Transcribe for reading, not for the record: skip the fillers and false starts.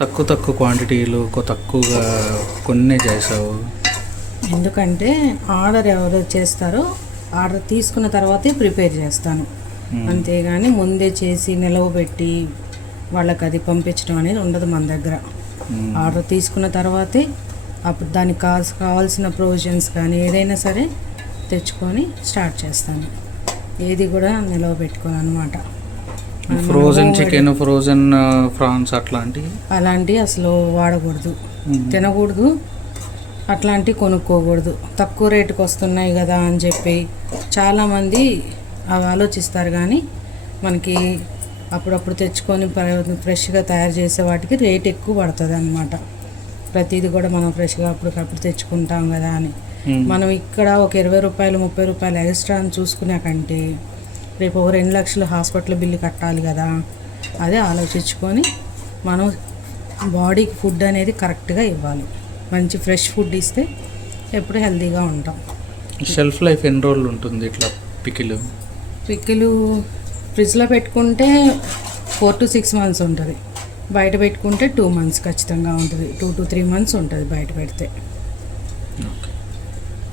తక్కువ క్వాంటిటీలు తక్కువగా కొన్నే చేసావు. ఎందుకంటే ఆర్డర్ ఎవరు చేస్తారో ఆర్డర్ తీసుకున్న తర్వాతే ప్రిపేర్ చేస్తాను. అంతేగాని ముందే చేసి నిలవబెట్టి వాళ్ళకి అది పంపించడం అనేది ఉండదు మన దగ్గర. ఆర్డర్ తీసుకున్న తర్వాతే అప్పుడు దానికి కావాల్సిన ప్రొవిజన్స్ కానీ ఏదైనా సరే తెచ్చుకొని స్టార్ట్ చేస్తాను. ఏది కూడా నిలవబెట్టుకోను అనమాట. ఫ్రోజన్ చికెన్, ఫ్రోజన్ ప్రాన్స్ అలాంటివి అసలు వాడకూడదు, తినకూడదు, అట్లాంటివి కొనుక్కోకూడదు. తక్కువ రేటుకి వస్తున్నాయి కదా అని చెప్పి చాలామంది అవి ఆలోచిస్తారు. కానీ మనకి అప్పుడప్పుడు తెచ్చుకొని ఫ్రెష్గా తయారు చేసే వాటికి రేట్ ఎక్కువ పడుతుంది అన్నమాట. ప్రతిదీ కూడా మనం ఫ్రెష్గా అప్పటికప్పుడు తెచ్చుకుంటాం కదా అని మనం ఇక్కడ ఒక 20 రూపాయలు 30 రూపాయలు ఎక్స్ట్రా అని చూసుకునే కంటే రేపు ఒక 2 లక్షలు హాస్పిటల్ బిల్లు కట్టాలి కదా. అదే ఆలోచించుకొని మనం బాడీకి ఫుడ్ అనేది కరెక్ట్గా ఇవ్వాలి. మంచి ఫ్రెష్ ఫుడ్ ఇస్తే ఎప్పుడు హెల్తీగా ఉంటాం. షెల్ఫ్ లైఫ్ ఎన్ని రోజులు ఉంటుంది ఇట్లా పికిలు ఫ్రిడ్జ్లో పెట్టుకుంటే 4 to 6 months ఉంటుంది. బయట పెట్టుకుంటే 2 months ఖచ్చితంగా ఉంటుంది. 2 to 3 months ఉంటుంది బయట పెడితే. ఓకే.